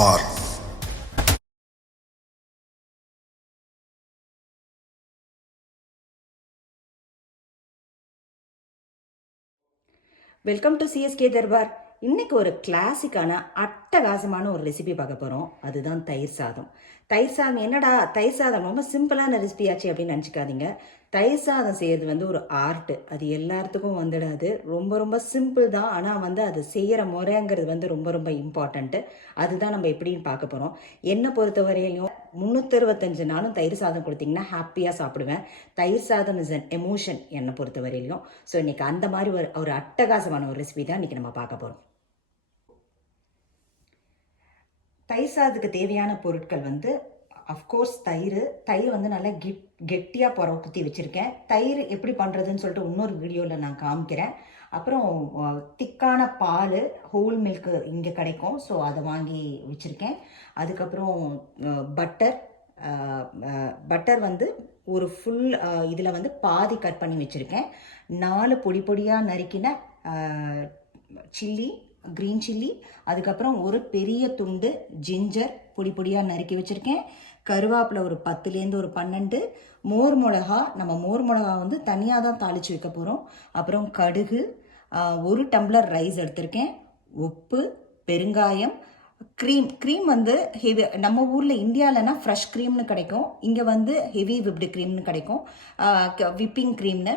Bar welcome to CSK Darbar இன்னைக்கு ஒரு கிளாசிக்கான அட்டகாசமான ஒரு ரெசிபி பார்க்க போகிறோம் அதுதான் தயிர் சாதம். தயிர் சாதம் என்னடா? தயிர் சாதம் ரொம்ப சிம்பிளான ரெசிபி ஆச்சு அப்படின்னு நினச்சிக்காதீங்க. தயிர் சாதம் செய்யறது வந்து ஒரு ஆர்ட் அது எல்லாத்துக்கும் வந்துடாது. ரொம்ப ரொம்ப சிம்பிள் தான். ஆனால் வந்து அது செய்கிற முறைங்கிறது வந்து ரொம்ப ரொம்ப இம்பார்ட்டண்ட்டு அதுதான் நம்ம எப்படின்னு பார்க்க போகிறோம் என்னை பொறுத்த வரையிலையும் முந்நூற்றறுபத்தஞ்சு நாளும் தயிர் சாதம் கொடுத்தீங்கன்னா ஹாப்பியாக சாப்பிடுவேன். தயிர் சாதம் இஸ் அன் எமோஷன் என்னை பொறுத்த வரையிலையும் ஸோ இன்னைக்கு அந்த மாதிரி ஒரு ஒரு அட்டகாசமான ஒரு ரெசிபி தான் இன்றைக்கி நம்ம பார்க்க போகிறோம் தயிர் சாதத்துக்கு தேவையான பொருட்கள் வந்து அஃப்கோர்ஸ் தயிர் தயிர் வந்து நல்லா கெட் கெட்டியாக புற குத்தி வச்சுருக்கேன். தயிர் எப்படி பண்ணுறதுன்னு சொல்லிட்டு இன்னொரு வீடியோவில் நான் காமிக்கிறேன். அப்புறம் திக்கான பால் ஹோல் மில்க்கு இங்கே கிடைக்கும். ஸோ அதை வாங்கி வச்சுருக்கேன். அதுக்கப்புறம் பட்டர் பட்டர் வந்து ஒரு ஃபுல் இதில் வந்து பாதி கட் பண்ணி வச்சுருக்கேன். நாலு பொடி பொடியாக நறுக்கின சில்லி க்ரீன் சில்லி அதுக்கப்புறம் ஒரு பெரிய துண்டு ஜிஞ்சர் பொடி பொடியாக நறுக்கி வச்சுருக்கேன். கருவேப்பிலை ஒரு பத்துலேருந்து ஒரு பன்னெண்டு மோர் மிளகா நம்ம மோர் மிளகா வந்து தனியாக தான் தாளித்து வைக்க போகிறோம் அப்புறம் கடுகு ஒரு டம்ளர் ரைஸ் எடுத்திருக்கேன். உப்பு பெருங்காயம் க்ரீம் க்ரீம் வந்து ஹெவி நம்ம ஊரில் இந்தியாவிலனா ஃப்ரெஷ் க்ரீம்னு கிடைக்கும். இங்கே வந்து ஹெவி விப்டு க்ரீம்னு கிடைக்கும். விப்பிங் க்ரீம்னு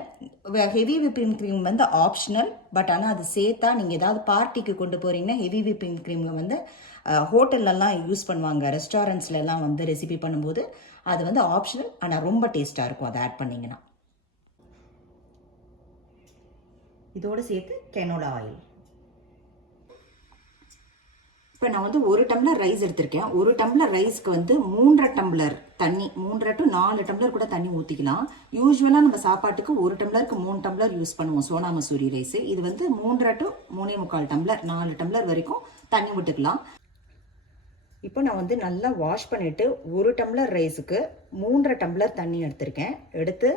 ஹெவி விப்பிங் க்ரீம் வந்து ஆப்ஷனல் பட் ஆனால் அது சேர்த்தா நீங்கள் ஏதாவது பார்ட்டிக்கு கொண்டு போகிறீங்கன்னா ஹெவி விப்பிங் க்ரீமில் வந்து ஹோட்டல்லலாம் யூஸ் பண்ணுவாங்க. ரெஸ்டாரண்ட்ஸ்லலாம் வந்து ரெசிபி பண்ணும்போது அது வந்து ஆப்ஷனல் ஆனால் ரொம்ப டேஸ்ட்டாக இருக்கும். அதை ஆட் பண்ணிங்கன்னா. இதோடு சேர்த்து கெனோலா ஆயில் இப்போ நான் வந்து ஒரு டம்ளர் ரைஸ் எடுத்திருக்கேன். ஒரு டம்ளர் ரைஸ்க்கு வந்து மூன்றரை டம்ளர் தண்ணி மூன்றரை டு நாலு டம்ளர் கூட தண்ணி ஊற்றிக்கலாம் யூஸ்வலாக நம்ம சாப்பாட்டுக்கு ஒரு டம்ளருக்கு மூணு டம்ளர் யூஸ் பண்ணுவோம். சோனா மசூரி ரைஸ் இது வந்து மூன்றரை டு மூணே முக்கால் டம்ளர் நாலு டம்ளர் வரைக்கும் தண்ணி விட்டுக்கலாம். இப்போ நான் வந்து நல்லா வாஷ் பண்ணிவிட்டு ஒரு டம்ளர் ரைஸுக்கு மூன்றரை டம்ளர் தண்ணி எடுத்திருக்கேன். எடுத்து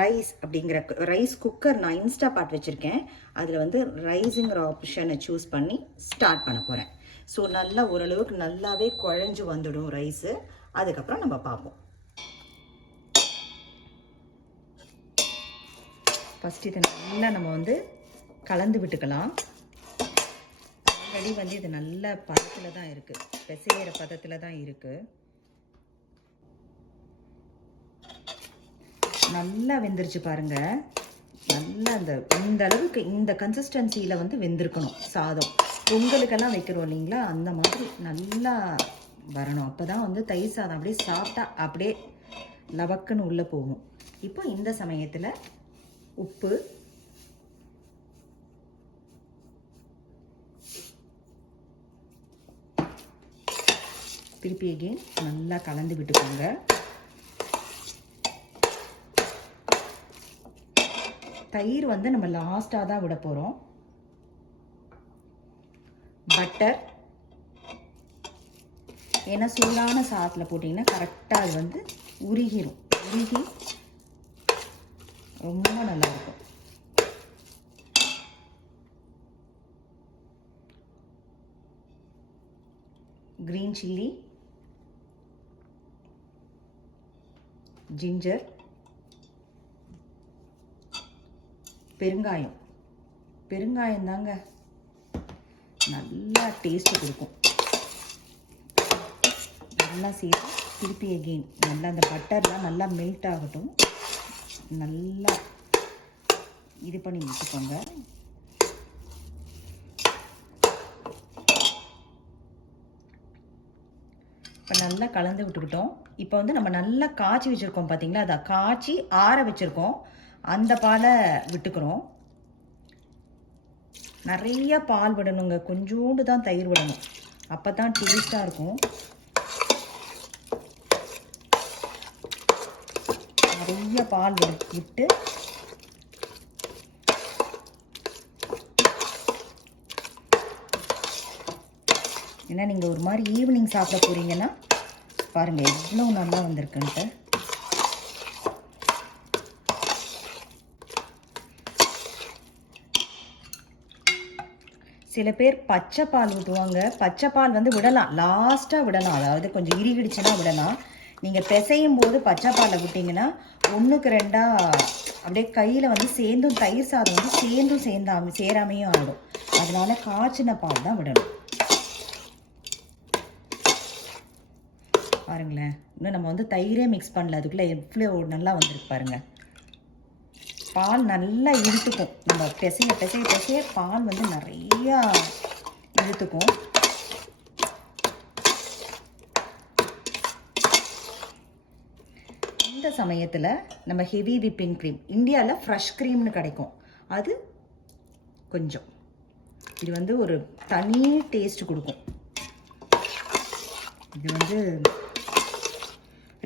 ரைஸ் அப்படிங்கிற ரைஸ் குக்கர் நான் இன்ஸ்டா பாட் வச்சுருக்கேன். அதில் வந்து ரைஸுங்கிற ஆப்ஷனை சூஸ் பண்ணி ஸ்டார்ட் பண்ண போகிறேன் ஸோ நல்லா ஓரளவுக்கு நல்லாவே குழஞ்சு வந்துடும் ரைஸு அதுக்கப்புறம் நம்ம பார்ப்போம். ஃபஸ்ட் இதை நல்லா நம்ம வந்து கலந்து விட்டுக்கலாம். ஆல்ரெடி வந்து இது நல்ல பதத்தில் தான் இருக்குது பெசையிற பதத்தில் தான் இருக்குது நல்லா வெந்துருச்சு பாருங்க. நல்லா அந்த இந்த அளவுக்கு இந்த கன்சிஸ்டன்சியில் வந்து வெந்திருக்கணும் சாதம். பொங்கலுக்கெல்லாம் வைக்கிறோம் இல்லைங்களா? அந்த மாதிரி நல்லா வரணும். அப்போ தான் வந்து தயிர் சாதம் அப்படியே சாப்பிட்டா அப்படியே லவக்குன்னு உள்ளே போகும். இப்போ இந்த சமயத்தில் உப்பு திருப்பி again நல்லா கலந்து விட்டுக்கோங்க. தயிர் வந்து நம்ம லாஸ்ட்டாக தான் விட போகிறோம் பட்டர் ஏன்னா சூடான சாதத்தில் போட்டிங்கன்னா கரெக்டாக அது வந்து உருகிரும். உருகி ரொம்ப நல்லா இருக்கும். க்ரீன் சில்லி ஜிஞ்சர் பெருங்காயம். பெருங்காயம் தாங்க நல்லா டேஸ்ட்டு கொடுக்கும். நல்லா சேர்த்து திருப்பி அகெயின் நல்லா அந்த பட்டர்லாம் நல்லா மெல்ட் ஆகட்டும். நல்லா இது பண்ணி வச்சுக்கோங்க இப்போ நல்லா கலந்து விட்டுக்கிட்டோம். இப்போ வந்து நம்ம நல்லா காய்ச்சி வச்சுருக்கோம் பார்த்தீங்களா அதை காய்ச்சி ஆற வச்சுருக்கோம். அந்த பாலை விட்டுக்கிறோம். நிறைய பால் விடணுங்க. கொஞ்சோண்டு தான் தயிர் விடணும். அப்போ தான் டேஸ்ட்டாக இருக்கும். நிறைய பால் விட்டு ஏன்னா நீங்கள் ஒரு மாதிரி ஈவினிங் சாப்பிட போகிறீங்கன்னா பாருங்கள் எவ்வளோ நல்லா வந்திருக்குன்ட்டு. சில பேர் பச்சை பால் ஊற்றுவாங்க பச்சை பால் வந்து விடலாம். லாஸ்ட்டாக விடலாம். அதாவது கொஞ்சம் இறுகிடுச்சுன்னா விடலாம். நீங்கள் பிசையும் போது பச்சை பாலை விட்டிங்கன்னா ஒன்றுக்கு ரெண்டாக அப்படியே கையில் வந்து சேர்ந்தும் தயிர் சாதம் வந்து சேர்ந்தும் சேர்ந்தாம சேராமையும் ஆகிடும் அதனால் காய்ச்சின பால் தான் விடணும். பாருங்களேன். இன்னும் நம்ம வந்து தயிரே மிக்ஸ் பண்ணல. அதுக்குள்ளே எவ்வளோ நல்லா வந்திருக்கு பாருங்கள் பால் நல்லா இழுத்துக்கும். நம்ம பிசைய பிசைய பிசைய பால் வந்து நிறையா இழுத்துக்கும். இந்த சமயத்தில் நம்ம ஹெவி விப்பிங் க்ரீம் இந்தியாவில் ஃப்ரெஷ் க்ரீம்னு கிடைக்கும். அது கொஞ்சம். இது வந்து ஒரு தனி டேஸ்ட் கொடுக்கும். இது வந்து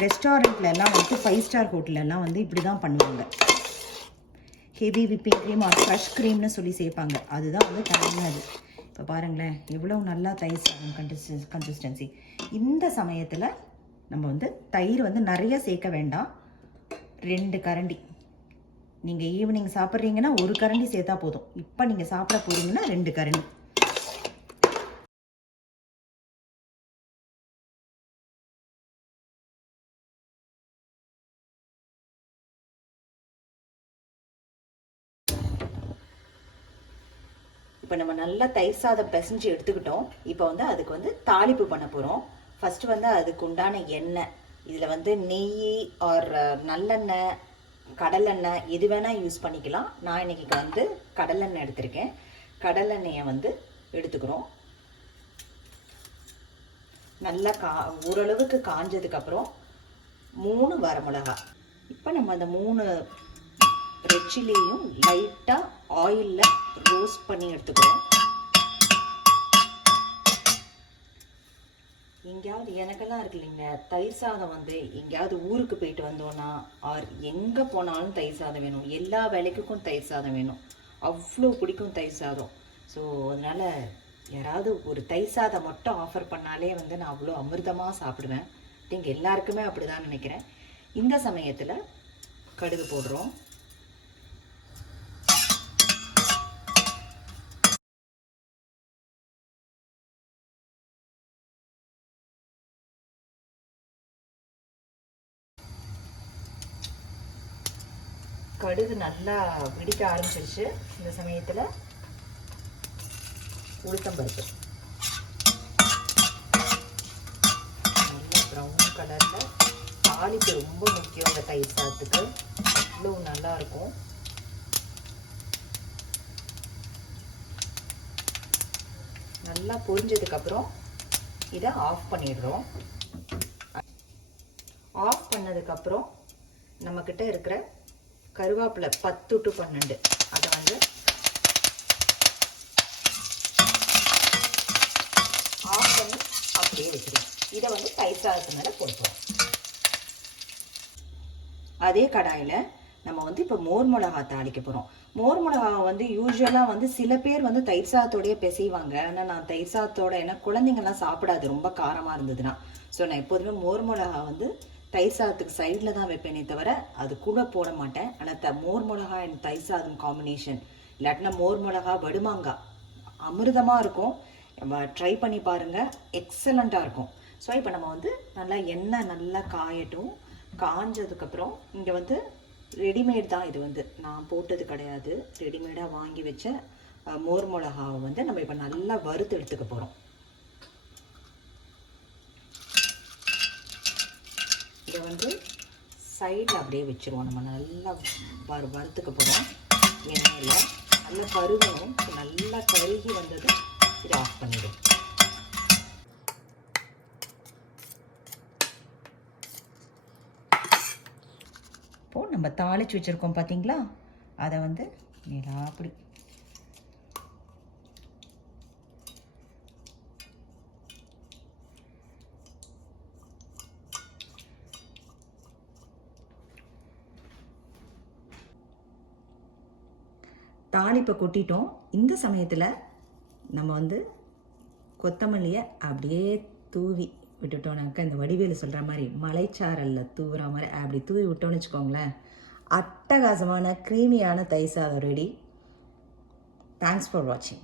ரெஸ்டாரண்ட்லலாம் வந்து ஃபைவ் ஸ்டார் ஹோட்டலெல்லாம் வந்து இப்படி தான் பண்ணுவாங்க. Heavy whipping cream or fresh க்ரீம்னு சொல்லி சேர்ப்பாங்க. அதுதான் வந்து அது இப்போ பாருங்களேன் எவ்வளோ நல்லா தயிர் சாதம் கன்சிஸ்டன்சி இந்த சமயத்தில் நம்ம வந்து தயிர் வந்து நிறைய சேர்க்க வேண்டாம். ரெண்டு கரண்டி. நீங்கள் ஈவினிங் சாப்பிட்றீங்கன்னா ஒரு கரண்டி சேர்த்தா போதும். இப்போ நீங்கள் சாப்பிட போகிறீங்கன்னா ரெண்டு கரண்டி. இப்போ நம்ம நல்லா தயிர் சாதம் பிசைஞ்சு எடுத்துக்கிட்டோம். இப்போ வந்து அதுக்கு வந்து தாளிப்பு பண்ண போகிறோம் ஃபர்ஸ்ட் வந்து அதுக்கு உண்டான எண்ணெய். இதில் வந்து நெய் ஆர் நல்லெண்ணெய் கடலெண்ணெய் எது வேணால் யூஸ் பண்ணிக்கலாம். நான் இன்னைக்கு வந்து கடலெண்ணெய் எடுத்திருக்கேன். கடலெண்ணெயை வந்து எடுத்துக்கிறோம். நல்லா கா ஓரளவுக்கு காஞ்சதுக்கப்புறம் மூணு வரமிளகா. இப்போ நம்ம அந்த மூணு ரெட் சில்லியும் லைட்டாக ஆயிலில் ரோஸ்ட் பண்ணி எடுத்துக்கிறோம். எங்கேயாவது எனக்கெல்லாம் இருக்கு இல்லைங்க. தயிர் சாதம் வந்து எங்கேயாவது ஊருக்கு போயிட்டு வந்தோன்னா ஆர் எங்கே போனாலும் தயிர் சாதம் வேணும். எல்லா வேலைக்கும் தயிர் சாதம் வேணும். அவ்வளோ பிடிக்கும் தயிர் சாதம். ஸோ அதனால் யாராவது ஒரு தயிர் சாதம் மட்டும் ஆஃபர் பண்ணாலே வந்து நான் அவ்வளோ அமிர்தமாக சாப்பிடுவேன். நீங்கள் எல்லாருக்குமே அப்படி தான் நினைக்கிறேன். இந்த சமயத்தில் கடுகு போடுறோம். கடுகு நல்லா பிடிக்க ஆரம்பிச்சிருச்சு. இந்த சமயத்தில் உளுத்தம்பருப்பு. நல்ல ப்ரௌன் கலரில் தாளிப்பு ரொம்ப முக்கியம் இந்த தயிர் சாத்துக்கு அவ்வளோ நல்லாயிருக்கும் நல்லா பொரிஞ்சதுக்கப்புறம் இதை ஆஃப் பண்ணிடுறோம். ஆஃப் பண்ணதுக்கப்புறம் நம்மக்கிட்ட இருக்கிற கருவேப்பிலை பத்து டு பன்னெண்டு. அதை வந்து ஆஃப் பண்ணி அப்படியே வச்சுருவோம் இதை வந்து தயிர் சாதத்து மேலே போட்டுருவோம். அதே கடாயில் நம்ம வந்து இப்போ மோர் மிளகா தாளிக்க போகிறோம் மோர் மிளகா வந்து யூஸ்வலாக வந்து சில பேர் வந்து தயிர் சாதத்தோடய பிசைவாங்க. ஆனால் நான் தயிர் சாதத்தோட ஏன்னா குழந்தைங்கள்லாம் சாப்பிடாது. ரொம்ப காரமாக இருந்ததுன்னா. ஸோ நான் எப்போதுமே மோர் மிளகா வந்து தயிர் சாதத்துக்கு சைடில் தான் வைப்பேனே தவிர அது கூட போட மாட்டேன். ஆனால் த மோர் மிளகா அண்ட் தயிர் சாதம் காம்பினேஷன் இல்லாட்டினா மோர் மிளகா வடுமாங்காய் அமிர்தமாக இருக்கும். ட்ரை பண்ணி பாருங்கள் எக்ஸலண்ட்டாக இருக்கும். ஸோ இப்போ நம்ம வந்து நல்லா எண்ணெய் நல்லா காயட்டும். காஞ்சதுக்கப்புறம் இங்கே வந்து ரெடிமேட் தான் இது வந்து. நான் போட்டது கிடையாது. ரெடிமேடாக வாங்கி வச்ச மோர் மிளகாவை வந்து நம்ம இப்போ நல்லா வறுத்து எடுத்துக்க போகிறோம் இதை வந்து சைடில் அப்படியே வச்சுருவோம். நம்ம நல்லா வறு வறுத்துக்க போகிறோம் எண்ணெயில் நல்லா கருகணும் நல்லா கருகி வந்தது இதை ஆஃப் பண்ணிடும் இப்போது நம்ம தாளிச்சு வச்சுருக்கோம் பார்த்தீங்களா அதை வந்து நேரா அப்படி தாளிப்பை கொட்டிட்டோம். இந்த சமயத்தில் நம்ம வந்து கொத்தமல்லியை அப்படியே தூவி விட்டுட்டோம்னாக்கா இந்த வடிவேலு சொல்கிற மாதிரி மலைச்சாரல்ல தூவுற மாதிரி அப்படி தூவி விட்டோம்னு வச்சுக்கோங்களேன். அட்டகாசமான க்ரீமியான தயிர் சாதம் ரெடி தேங்க்ஸ் ஃபார் வாட்சிங்